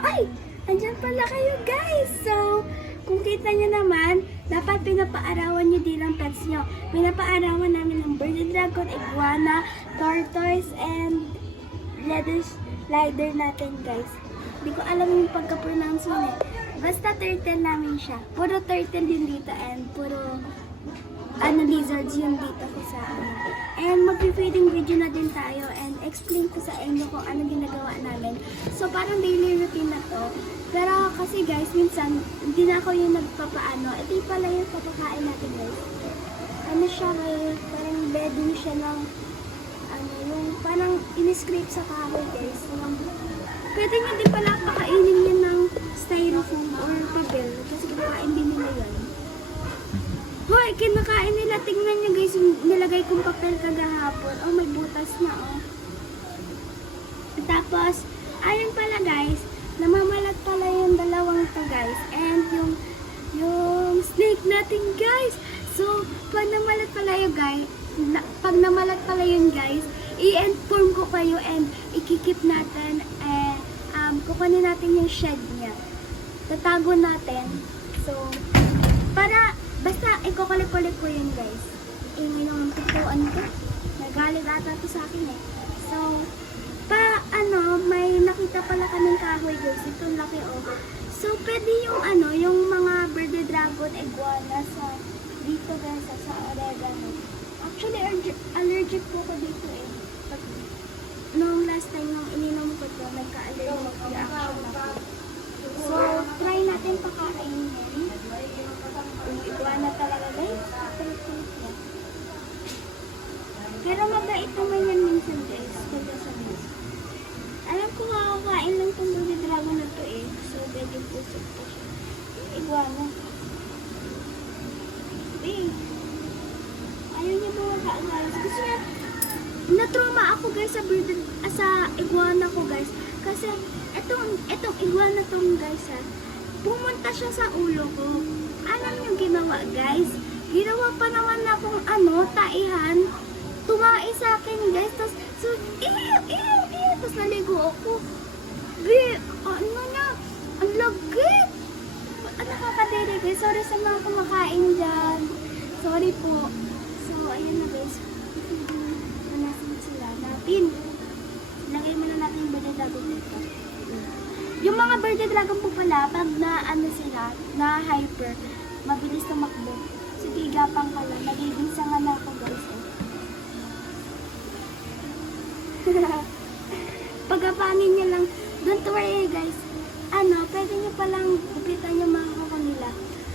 Ay! Andyan pala kayo guys! So, kung kita nyo naman, dapat pinapaarawan nyo din ang pets nyo. Pinapaarawan namin ng birdie dragon, iguana, tortoise, and leather slider natin guys. Hindi ko alam yung pagka-pronounce yun eh. Basta turtle namin siya. Puro turtle din dito and puro lizards yun dito ko sa And mag-feeding video na din tayo and explain ko sa inyo kung ano ginagawa namin. So parang daily routine na to. Pero kasi guys, minsan hindi na ako yung nagpapaano. Ito yung pala yung papakain natin guys. Ano siya, parang bedding siya ng yung parang in-scrape sa kahoy guys. Pwede nyo din pala pakainin yun ng styrofoam or papel. Kasi kinakain din nila yun. Hoy, kinakain nila. Tingnan nyo guys, yung nilagay kong papel kagahapon. Oh, may butas na oh. Tapos, ayun pala guys, namamalat pala yung dalawang to guys. And yung snake natin guys. So, pag namalat pala yung guys, pag namalat pala yun guys, i-inform ko kayo and ikikip natin, kukunin natin yung shed niya. Tatago natin. So, para, basta ikukulik-kulik ko yun guys. Ingay naman tutuan ko. Nagalit ata to sa akin eh. So, may nakita pala kaming kahoy guys. Ito laki oh. So, pwede yung yung mga birdie dragon, iguana sa dito guys, sa oregano. Actually, allergic po ko dito eh. Noong last time nung ininom ko to, nagka-allergic reaction ako. So, try natin pakainin. Yung iguana talaga guys. Pero mabait naman yan minsan guys. Alam ko makakain lang itong birdie dragon na to eh. So, pwede pusok po siya. Iguana. Ayaw niya bumaba guys. Gusto niya, na-trauma ako guys sa iguana ko guys. Kasi etong iguana tong guys pumunta siya sa ulo ko. Alam niyo ginawa guys? Ginawa pa naman akong taihan. Tumae sa akin guys. Tapos, tapos naligo ako. Ang lagit. Nakakadiri guys. Sorry sa mga kumakain dyan. Sorry po. So, ayan na guys. Manasin sila natin. Lagay muna natin yung birdie dragon dito. Yung mga birdie dragon po pala, pag sila, na hyper, mabilis tumakbo. So, tigapang pala. Nagibinsangan na ako guys. Pagkapanin niya lang, don't worry guys. Pwede niyo palang gupitan yung mga kuko nila.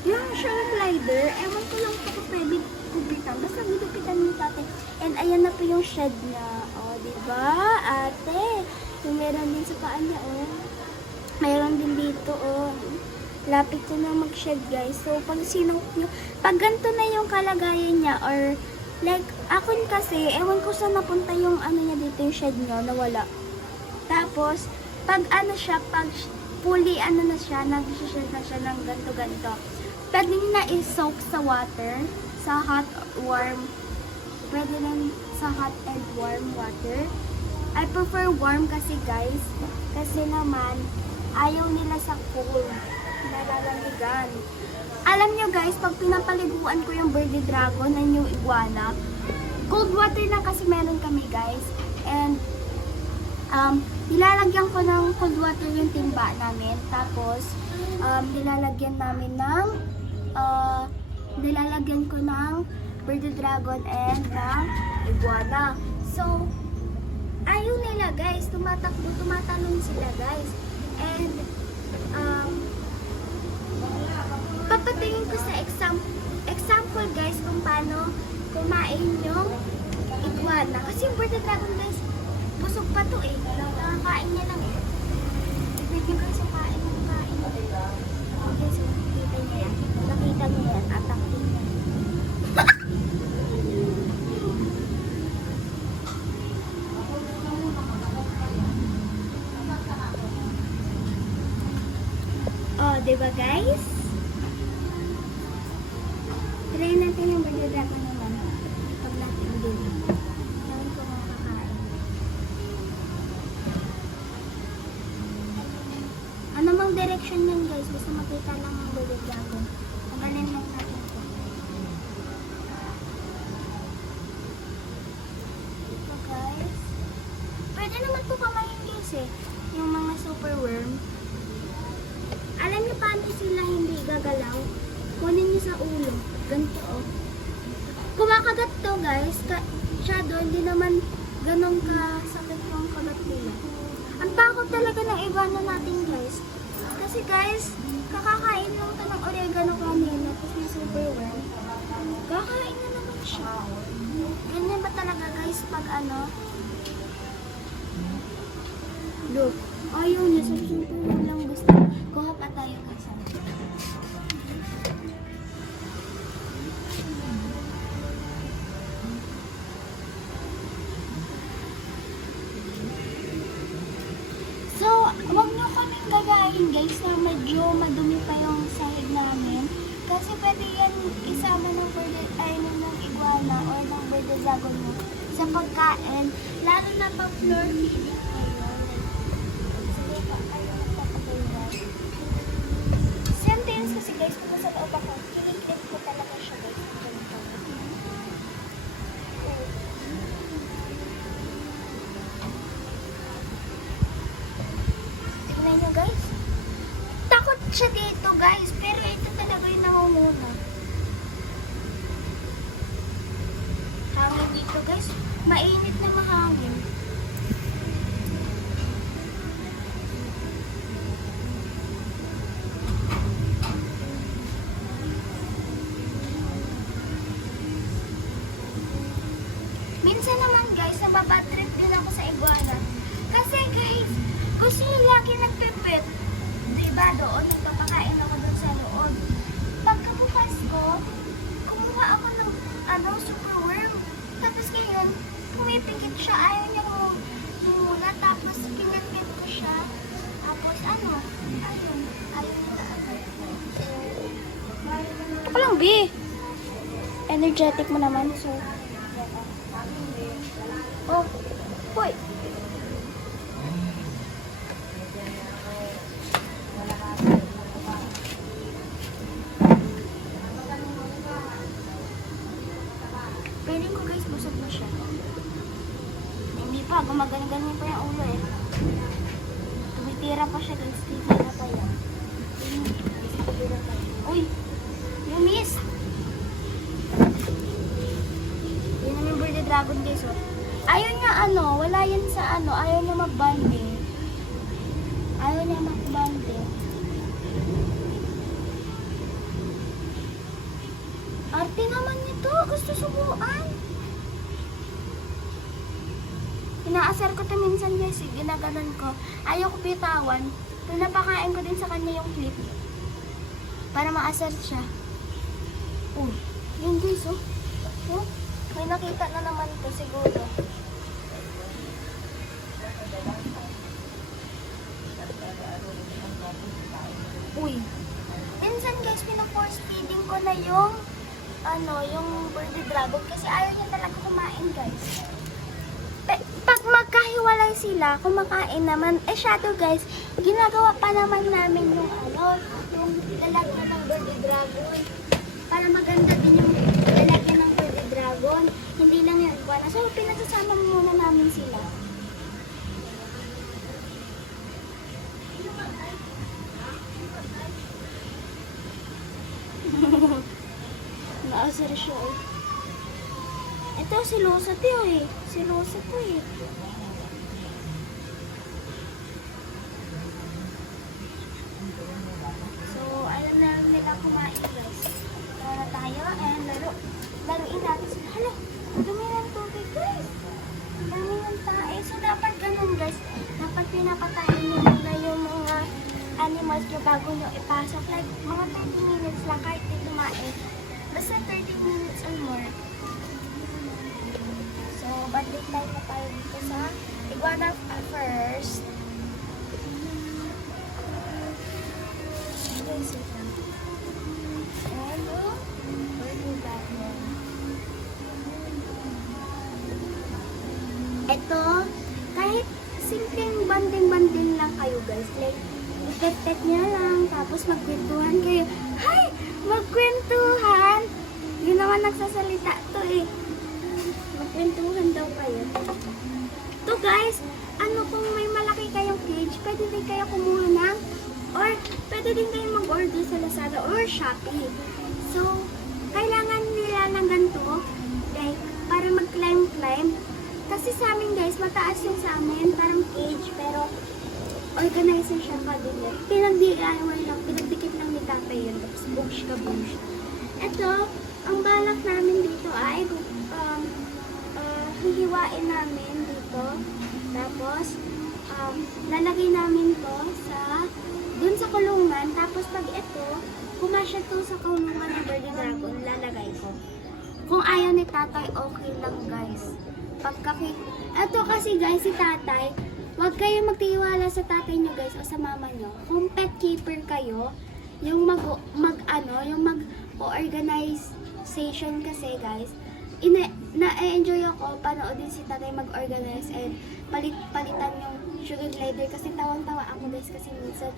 Yung sugar glider, ewan ko lang po kung pwede gupitan. Basta gupitan niyo natin. And ayan na po yung shed niya. O, diba? Ate, yung meron din sa paan niya, Meron din dito, Lapit ko na mag-shed, guys. So, pag sinok nyo, pag ganito na yung kalagayan niya, or, like, ako kasi, ewan ko saan napunta yung, niya dito, yung shed niya, nawala. Tapos, pag siya, pag fully, na siya, nag-shed na siya ng ganito-ganito. Pwede na i-soak sa water, sa hot, warm, pwede rin sa hot and warm water. I prefer warm kasi, guys, kasi naman, ayaw nila sa cold. Nalalamigan. Alam nyo guys, pag pinapaliguan ko yung birdie dragon and yung iguana, cold water lang kasi meron kami guys. And nilalagyan ko ng cold water yung timba namin. Tapos nilalagyan ko ng birdie dragon and ng iguana. So ayaw nila guys, tumatalon sila guys. And papatingin ko sa example guys kung paano kumain yung iguana. Kasi yung birdie dragon guys, busog pa to eh. Nakakain niya lang eh. Tignan ko sa kain ng kain. Okay, so nakita niya yan. Nakita niya yan. Ataktin niya. Oh, diba guys? Try natin yung birdie dragon naman. Pag natin din. Ewan ko makakain. ibang direction yan guys. Basta makita lang ang Baby Dragon. Magaling lang natin ito. Ito guys. Pwede naman ito kamayin guys eh. Yung mga super worm. Alam niyo paano sila hindi gagalaw? Kunin niyo sa ulo. Ganito oh. Kumakagat to guys. Shadow, hindi naman ganun kasakit yung kagat nila. Ang takot talaga ng iguana natin guys. Kasi guys, kakakain lang ito ng oregano kanina. Tapos may super worm. Kakain na naman siya. Ganyan ba talaga guys pag ano? Look. Ayaw niya. Sa susunod lang gusto. Kuha pa tayo guys. So, wag nyo kaming gagayin guys na medyo madumi pa yung sahig namin. Kasi pwede yan isama ng ng iguana or ng Baby Dragon mo sa pagkain. Lalo na pag floor feeding kayo. Sometimes kasi guys, kung nasa loob ako, kiniklip ko talaga siya guys. Tingnan nyo guys. Takot siya dito guys, pero ito talaga yung nangunguna. Hangin dito guys. Mainit na mahangin. Minsan naman guys, nababatrip din ako sa iguana. Kasi guys, gusto nyo lagi nagpipit. Diba doon, nagpapakain ako doon sa loob. Pagkabukas ko, kumuha ako ng super worm. Tapos ngayon, pumipikit siya. Ayaw niya muna. Tapos pinipit ko siya. Tapos ayun. Ayaw niya Ako lang, B. Energetic mo naman, so. Oh, boy. Pwede ko guys, busog na siya. Hindi pa, gumagano-ganon pa yung ulo eh. Tumitira pa siya guys, tumitira pa yan. Uy, you missed. Yun naman yung Baby Dragon guys oh. Ayaw niya wala yan sa ayaw niya mag-banding. Ayaw niya mag-banding. Arte naman nito, gusto subuan. Inaasar ko to minsan guys, ginaganon ko. Ayaw ko pitawan. Pinapakain ko din sa kanya yung clip. Para maasar siya. Yun guys oh. May nakita na naman to siguro. Minsan guys, pina-force feeding ko na yung Baby Dragon kasi ayaw niya talaga kumain guys. Pag magkahiwalay sila, kumakain naman, shadow guys, ginagawa pa naman namin yung lalagyan ng Baby Dragon. Para maganda din yung lalagyan ng Baby Dragon. Hindi lang yung iguana. So, pinasasama muna namin sila. Naasar siya eh. Ito, si Losa to eh. Si Losa to eh. So, alam na nila kumain guys. Tara tayo and laruin natin sila. Hala, dumi ng tubig guys. Dami ng tae. So, dapat ganun guys. Dapat pinapatayin nyo muna yung mga animals nyo bago nyo ipasok. Like, mga 30 minutes lang kahit di kumain. Basta 30 minutes or more. So, bandit tayo na tayo dito sa iguana first. Ito, kahit simpleng banding-banding lang kayo guys. Like, pet-pet niya, magkwentuhan kayo. Hi! Magkwentuhan! Yun naman nagsasalita to eh. Magkwentuhan daw kayo. To guys, kung may malaki kayong cage, pwede din kayo kumuha ng, or pwede din kayo mag-order sa Lazada or Shopee. So, kailangan nila ng ganito, like, para mag-climb. Kasi sa amin guys, mataas yung sa amin, parang cage, pero organizer siya pa din. Pinag-DIY lang, pinagdikit lang ni tatay yun, tapos boosh ka. Ito, ang balak namin dito ay hihiwain namin dito. Tapos, lalagay namin to dun sa kulungan. Tapos pag ito, pumasya to sa kulungan ng Birdie Dragon, lalagay ko. Kung ayaw ni tatay, okay lang guys. Ito kasi guys, si tatay, huwag kayo magtiwala sa tatay nyo guys o sa mama nyo. Kung pet keeper kayo, yung mag-organization kasi guys, na-enjoy ako panoodin si tatay mag-organize and palitan yung sugar glider kasi tawang-tawa ako guys kasi minsan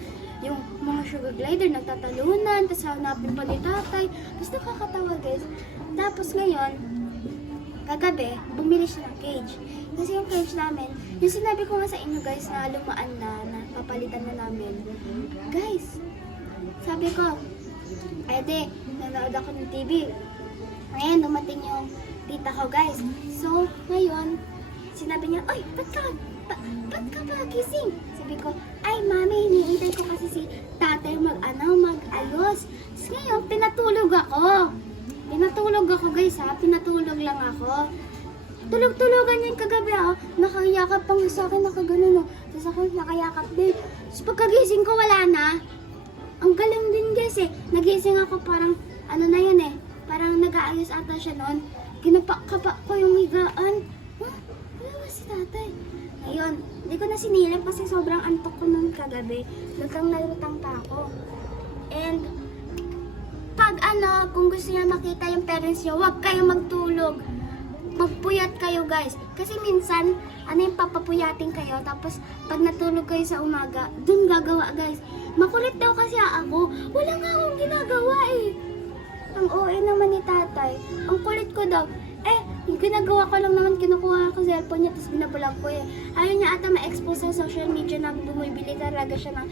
yung mga sugar glider nagtatalunan tapos hanapin pa ni tatay tapos nakakatawa guys. Tapos ngayon kagabi bumili siya ng cage kasi yung cage namin yung sinabi ko nga sa inyo guys na lumaan na papalitan na namin guys. Sabi ko ede nanood ako ng TV. Ngayon, dumating yung tita ko, guys. So, ngayon, sinabi niya, "Oy, ba't ka ba gising?" Sabi ko, "Ay, mami, hinihintay ko kasi si tatay mag-ayos." So, ngayon, pinatulog ako, guys, ha? Pinatulog lang ako. Tulog-tulogan niya yung kagabi, ha? Nakayakap pang sa akin, nakaganon, no? Tapos ako, nakayakap din. Tapos pagkagising ko, wala na. Ang galing din, guys, eh. Nagising ako parang, na yun, eh. Parang nag-aayos ata siya noon. Kinapak-kapak ko yung higaan. Wala ba si tatay? Ngayon, hindi ko na sinilip kasi sobrang antok ko nung kagabi. Lutang pa ako. And, kung gusto niya makita yung parents niyo, huwag kayo magtulog. Magpuyat kayo guys. Kasi minsan, yung papapuyatin kayo. Tapos, pag natulog kayo sa umaga, dun gagawa guys. Makulit daw kasi ako. Wala nga akong ginagawa eh. Ang OA naman ni tatay. Ang kulit ko daw. Yung ginagawa ko lang naman, kinukuha ko sa cellphone niya, tapos binabulag ko eh. Ayaw niya ata ma-expose sa social media na bumibili talaga siya ng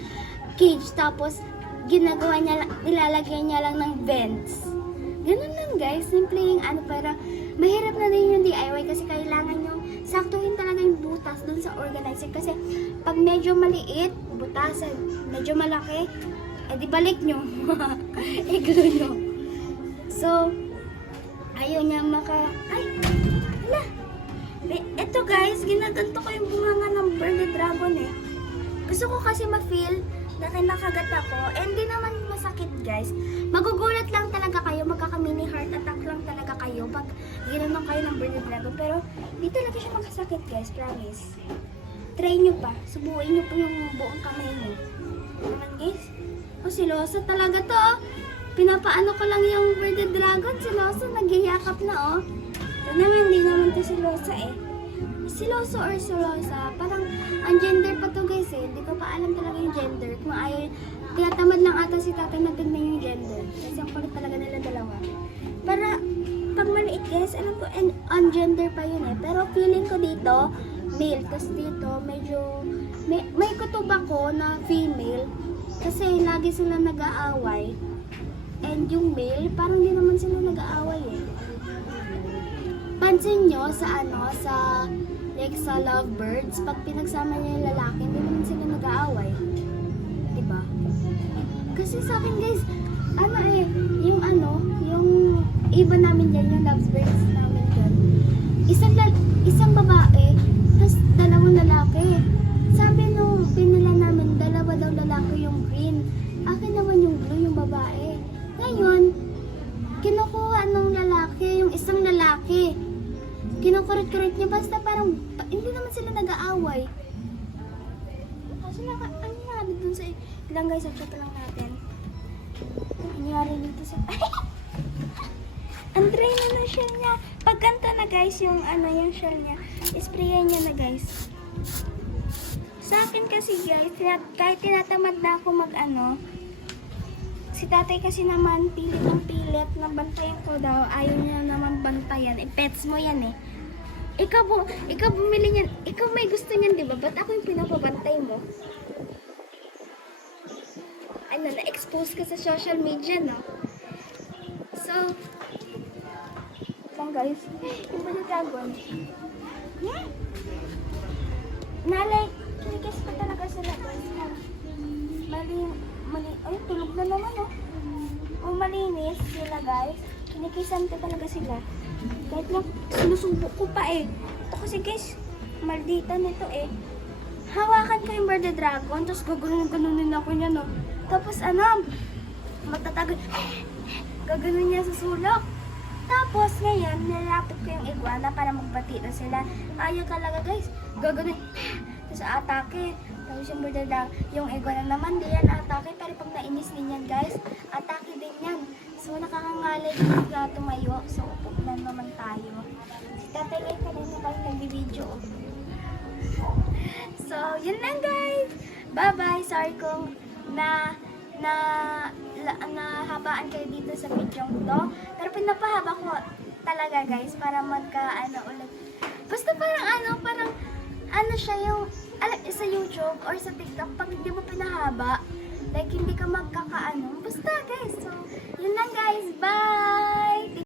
cage. Tapos, ginagawa niya, nilalagyan niya lang ng vents. Ganun lang guys. Simpleng para mahirap na din yung DIY kasi kailangan yung saktuhin talaga yung butas dun sa organizer. Kasi, pag medyo maliit, butasan. Medyo malaki, di balik nyo. I-glue nyo. So, ayaw niya hala. Ito guys, ginaganto ko yung bunganga ng Birdie Dragon eh. Gusto ko kasi ma-feel na kinakagat ako. And di naman masakit guys. Magugulat lang talaga kayo, magkaka-mini heart attack lang talaga kayo pag ginanong kayo ng Birdie Dragon. Pero, di talaga siya magkasakit guys, promise. Try nyo pa. Subuin nyo po yung buong kamay nyo. Naman guys. Siloso talaga to oh. Pinapaano ko lang yung Birdie Dragon, siloso, nagyayakap na oh. Ito naman, hindi naman to silosa eh. Siloso or silosa, parang ang gender pa to guys eh. Hindi ko pa alam talaga yung gender. Kung ayaw, tiyatamad lang ata si tatay na tignan yung gender. Kasi ang kulit talaga nila dalawa. Para, pag maliit guys, alam ko, on gender pa yun eh. Pero feeling ko dito, male. Tapos dito, medyo, may kutob ako na female. Kasi lagi sila nag-aaway. And yung male, parang di naman sila nag-aaway eh. Pansin nyo sa sa lovebirds, pag pinagsama niya yung lalaki, hindi naman sila nag-aaway. Diba? Kasi sa akin guys, yung iba namin dyan, yung lovebirds namin dyan. Isang babae, tapos dalawang lalaki. Sabi nung pinila namin, dalawa daw lalaki yung green. Akin naman yung blue, yung babae. Ngayon, kinukuha nung lalaki, yung isang lalaki. Kinukurot-kurot niya, basta parang, hindi naman sila nag-aaway. Kasi ano nangyari dun sa, ilang guys, at lang natin. Ano nangyari dito sa, ang dry na ng shell niya. Pagkanta na guys, yung shell niya, isprayan niya na guys. Sa akin kasi guys, kahit tinatamad na ako Si tatay kasi naman pilit ng pilit na bantayan ko daw. Ayaw niya naman bantayan. Pets mo yan eh. Ikaw bumili niyan. Ikaw may gusto niyan, di ba? Ba't ako yung pinapabantay mo? Ano, na-expose ka sa social media, no? So, lang guys, yung Blue Dragon. Yeah. Nalay, kinikis ko talaga sila guys. Mali, ay, tulog na naman, oh. Kung malinis sila guys, kinikisan ko talaga sila. Kahit lang, sinusubok ko pa eh. Ito kasi guys, maldita nito eh. Hawakan ko yung Blue Dragon, tapos gaganunin ako niya, no? Tapos magtatagal, gaganon niya sa sulok. Tapos ngayon, nilapit ko yung iguana para magbati na sila. Ayaw talaga guys, gaganon. Tapos atake. Tapos yung burdada, yung iguana naman, di yan atake. Pero pag nainis din yan guys, atake din yan. So nakakangalay din na tumayo. So upo na naman tayo. Si tatay ngayon kanina pa yung nag-video. So yun lang guys. Bye-bye. Sorry kung nahabaan kayo dito sa video to. Pero pinapahaba ko talaga guys para ulit. Basta parang siya yung sa YouTube or sa TikTok pag hindi mo pinahaba, like hindi ka basta guys. So, yun lang guys. Bye!